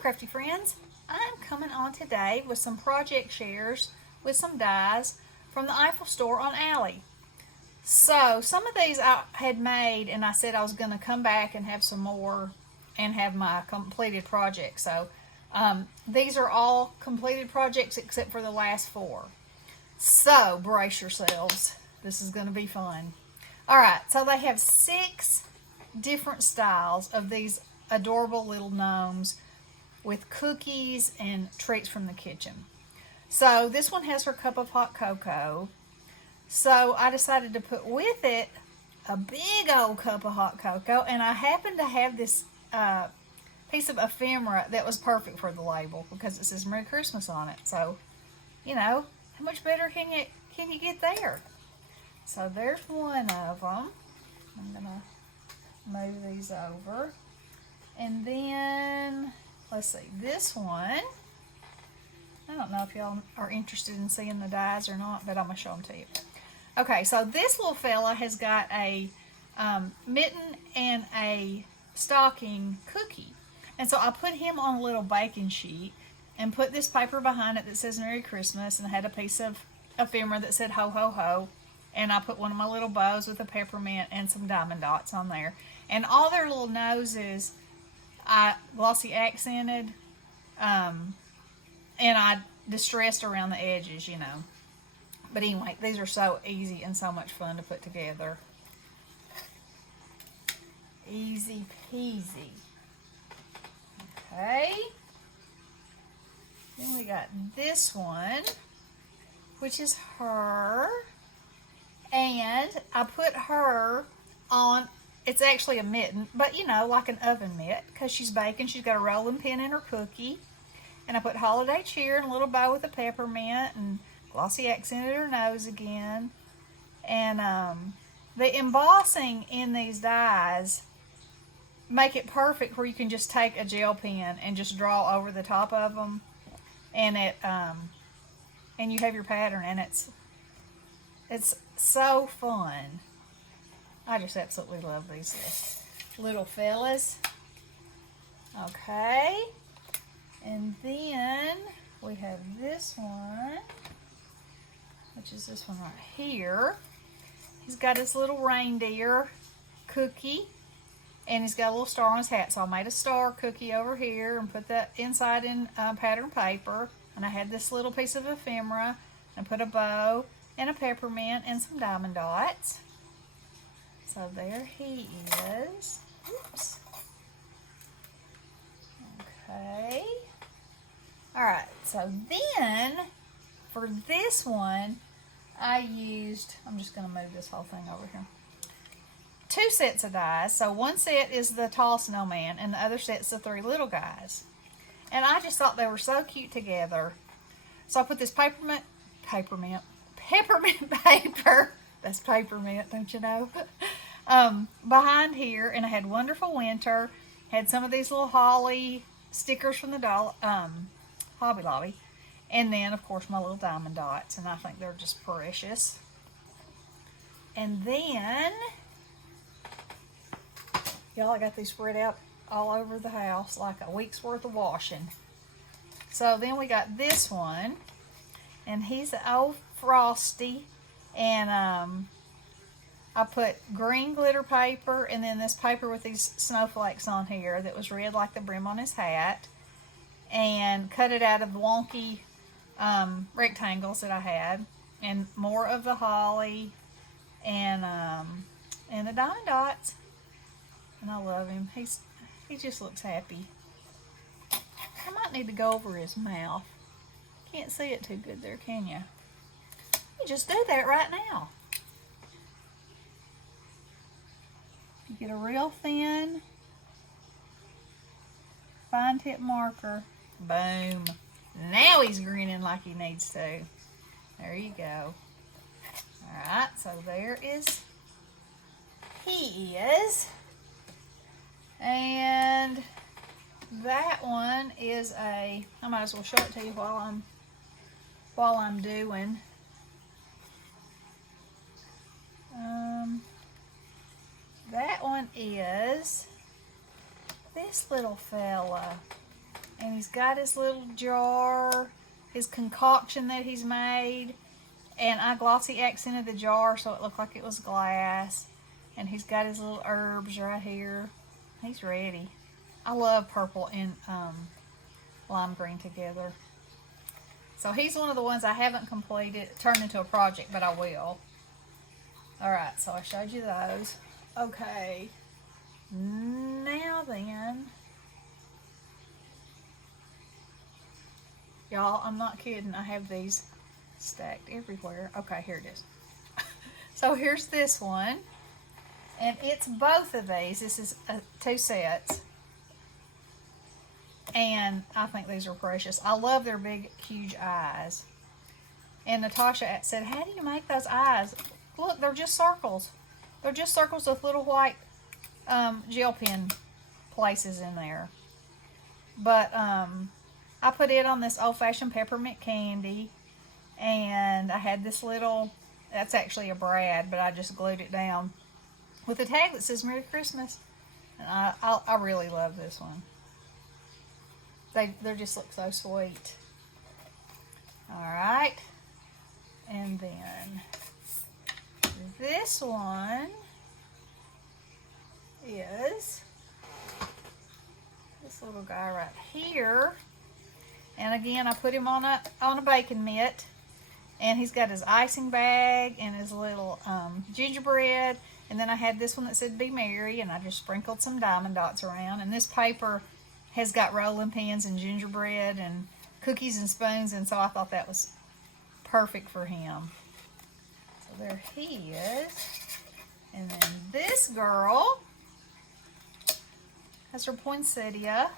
Hello crafty friends, I'm coming on today with some project shares with some dies from the Eiffel store on Ali. So some of these I had made and I said I was going to come back and have some more and have my completed project. So these are all completed projects except for the last four. So brace yourselves, this is going to be fun. Alright, so they have 6 different styles of these adorable little gnomes with cookies and treats from the kitchen. So this one has her cup of hot cocoa. So I decided to put with it a big old cup of hot cocoa, and I happened to have this piece of ephemera that was perfect for the label because it says Merry Christmas on it. So, you know, how much better can you get there? So there's one of them. I'm gonna move these over. And then, let's see, this one, I don't know if y'all are interested in seeing the dies or not, but I'm going to show them to you. Okay, so this little fella has got a mitten and a stocking cookie. And so I put him on a little baking sheet and put this paper behind it that says Merry Christmas, and I had a piece of ephemera that said ho ho ho. And I put one of my little bows with a peppermint and some diamond dots on there. And all their little noses I glossy accented, and I distressed around the edges, you know. But anyway, these are so easy and so much fun to put together. Easy peasy. Okay. Then we got this one, which is her. And I put her on, it's actually a mitten, but you know, like an oven mitt, because she's baking. She's got a rolling pin in her cookie. And I put holiday cheer and a little bow with a peppermint and glossy accented her nose again. And the embossing in these dies make it perfect where you can just take a gel pen and just draw over the top of them. And it and you have your pattern, and it's so fun. I just absolutely love these little fellas. Okay. And then we have this one, which is this one right here. He's got his little reindeer cookie, and he's got a little star on his hat. So I made a star cookie over here and put that inside in pattern paper. And I had this little piece of ephemera and put a bow and a peppermint and some diamond dots. So there he is. Oops. Okay. Alright, so then for this one I used, I'm just going to move this whole thing over here, 2 sets of dies. So one set is the tall snowman and the other set's the 3 little guys. And I just thought they were so cute together. So I put this peppermint paper, that's peppermint, don't you know, behind here, and I had Wonderful Winter, had some of these little holly stickers from the Hobby Lobby, and then of course my little diamond dots, and I think they're just precious. And then, y'all, I got these spread out all over the house like a week's worth of washing. So then we got this one, and he's the old Frosty, and I put green glitter paper and then this paper with these snowflakes on here that was red like the brim on his hat, and cut it out of wonky rectangles that I had, and more of the holly and the diamond dots. And I love him. He just looks happy. I might need to go over his mouth. Can't see it too good there, can you? You just do that right now. You get a real thin, fine tip marker. Boom. Now he's grinning like he needs to. There you go. Alright, so there is, he is. And that one is I might as well show it to you while I'm doing. That one is this little fella. And he's got his little jar, his concoction that he's made. And I glossy accented the jar so it looked like it was glass. And he's got his little herbs right here. He's ready. I love purple and lime green together. So he's one of the ones I haven't completed, turned into a project, but I will. Alright, so I showed you those. Okay. Now then. Y'all, I'm not kidding. I have these stacked everywhere. Okay, here it is. So here's this one. And it's both of these. This is 2 sets. And I think these are precious. I love their big, huge eyes. And Natasha said, how do you make those eyes? Look, they're just circles. They're just circles with little white gel pen places in there. But I put it on this old-fashioned peppermint candy. And I had this little, that's actually a brad, but I just glued it down with a tag that says Merry Christmas. And I really love this one. They just look so sweet. Alright. And then this one is this little guy right here. And again, I put him on a bacon mitt. And he's got his icing bag and his little gingerbread. And then I had this one that said Be Merry, and I just sprinkled some diamond dots around. And this paper has got rolling pins and gingerbread and cookies and spoons, and so I thought that was perfect for him. So there he is. And then this girl has her poinsettia.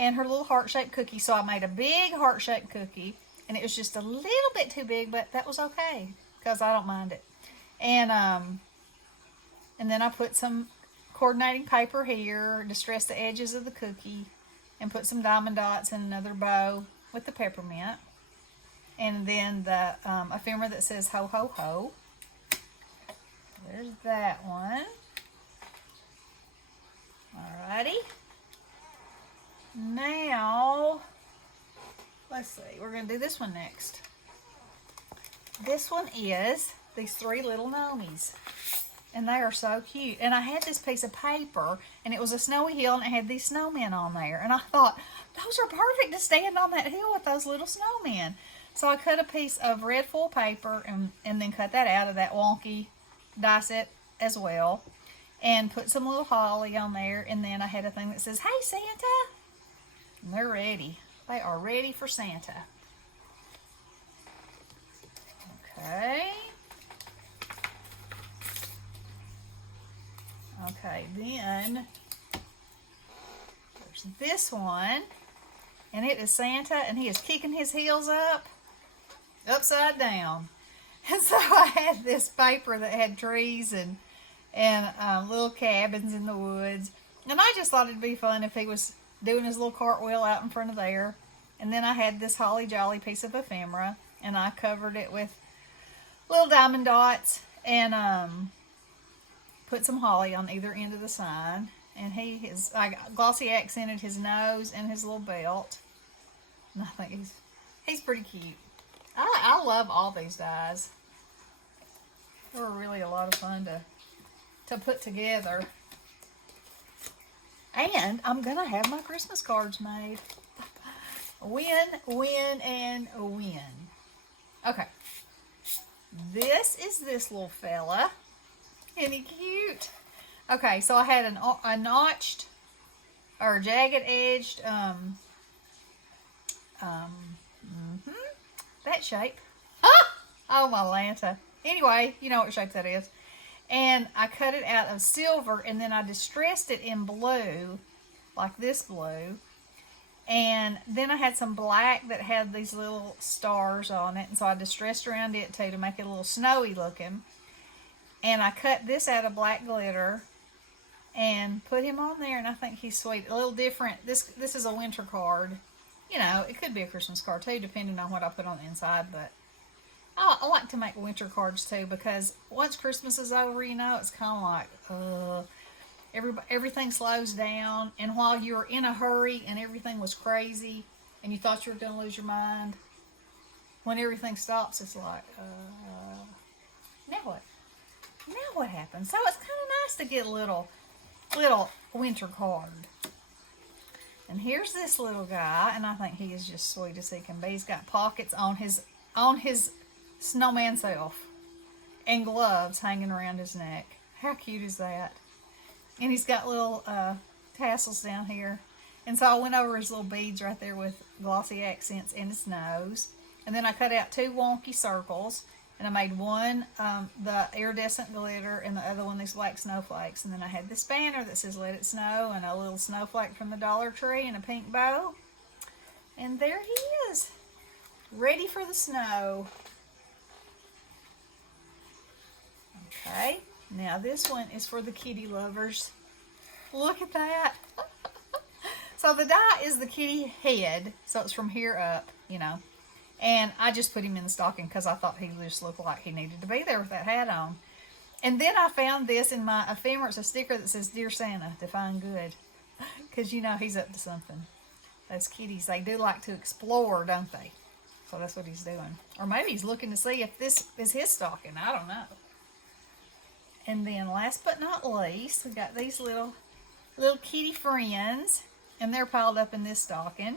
And her little heart-shaped cookie. So I made a big heart-shaped cookie, and it was just a little bit too big, but that was okay because I don't mind it. And then I put some coordinating paper here, distressed the edges of the cookie, and put some diamond dots and another bow with the peppermint. And then the ephemera that says ho ho ho. There's that one. Alrighty. Now, let's see, we're going to do this one next. This one is these 3 little Gnomies. And they are so cute. And I had this piece of paper, and it was a snowy hill, and it had these snowmen on there. And I thought, those are perfect to stand on that hill with those little snowmen. So I cut a piece of red foil paper and then cut that out of that wonky die set as well. And put some little holly on there. And then I had a thing that says, hey, Santa. And they're ready. They are ready for Santa. Okay. Okay, then there's this one. And it is Santa, and he is kicking his heels up, upside down. And so I had this paper that had trees and little cabins in the woods. And I just thought it'd be fun if he was doing his little cartwheel out in front of there. And then I had this holly jolly piece of ephemera, and I covered it with little diamond dots and put some holly on either end of the sign. And I glossy accented his nose and his little belt. And I think he's pretty cute. I love all these dies. They were really a lot of fun to put together. And I'm going to have my Christmas cards made. Win, win, and win. Okay. This is this little fella. Isn't he cute? Okay, so I had a notched or jagged edged that shape. Oh my Lanta. Anyway, you know what shape that is. And I cut it out of silver, and then I distressed it in blue, like this blue. And then I had some black that had these little stars on it, and so I distressed around it too to make it a little snowy looking. And I cut this out of black glitter and put him on there, and I think he's sweet. A little different. This is a winter card. You know, it could be a Christmas card too, depending on what I put on the inside, but I like to make winter cards too, because once Christmas is over, you know, it's kind of like, everything slows down, and while you're in a hurry and everything was crazy and you thought you were going to lose your mind, when everything stops, it's like, now what? Now what happens? So it's kind of nice to get a little winter card. And here's this little guy, and I think he is just sweet as he can be. He's got pockets on his snowman self and gloves hanging around his neck. How cute is that? And he's got little tassels down here. And so I went over his little beads right there with glossy accents in his nose. And then I cut out 2 wonky circles. And I made one the iridescent glitter and the other one these black snowflakes. And then I had this banner that says "Let It Snow" and a little snowflake from the Dollar Tree and a pink bow. And there he is, ready for the snow. Okay, now this one is for the kitty lovers. Look at that. So the die is the kitty head, so it's from here up, you know. And I just put him in the stocking because I thought he just looked like he needed to be there with that hat on. And then I found this in my ephemera. It's a sticker that says "Dear Santa, define good." Because, you know, he's up to something. Those kitties, they do like to explore, don't they? So that's what he's doing. Or maybe he's looking to see if this is his stocking. I don't know. And then last but not least, we got these little kitty friends. And they're piled up in this stocking.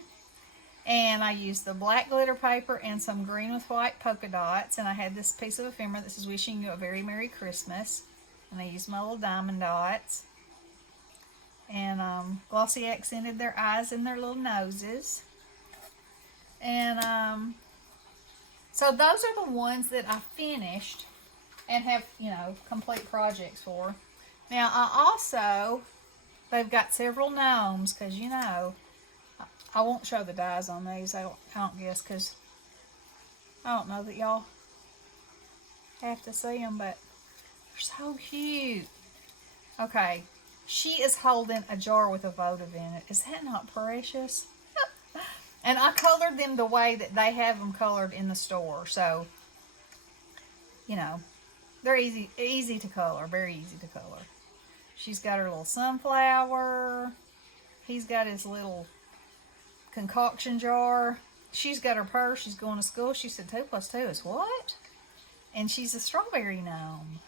And I used the black glitter paper and some green with white polka dots. And I had this piece of ephemera that says "Wishing you a very Merry Christmas." And I used my little diamond dots. And glossy accented their eyes and their little noses. And so those are the ones that I finished and have, you know, complete projects for. Now they've got several gnomes because, you know, I won't show the dies on these, I don't guess, because I don't know that y'all have to see them, but they're so cute. Okay, she is holding a jar with a votive in it. Is that not precious? And I colored them the way that they have them colored in the store, so, you know, they're easy to color, very easy to color. She's got her little sunflower. He's got his little concoction jar. She's got her purse. She's going to school. She said 2 + 2 is what? And she's a strawberry gnome.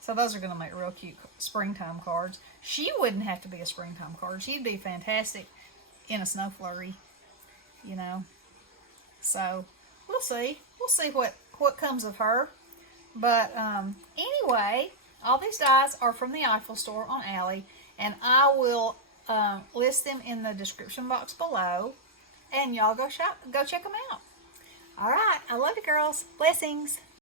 So those are going to make real cute springtime cards. She wouldn't have to be a springtime card. She'd be fantastic in a snow flurry, you know. So we'll see. We'll see what comes of her. But anyway, all these dies are from the Eiffel store on Ali, and I will list them in the description box below, and y'all go check them out. All right, I love you girls. Blessings.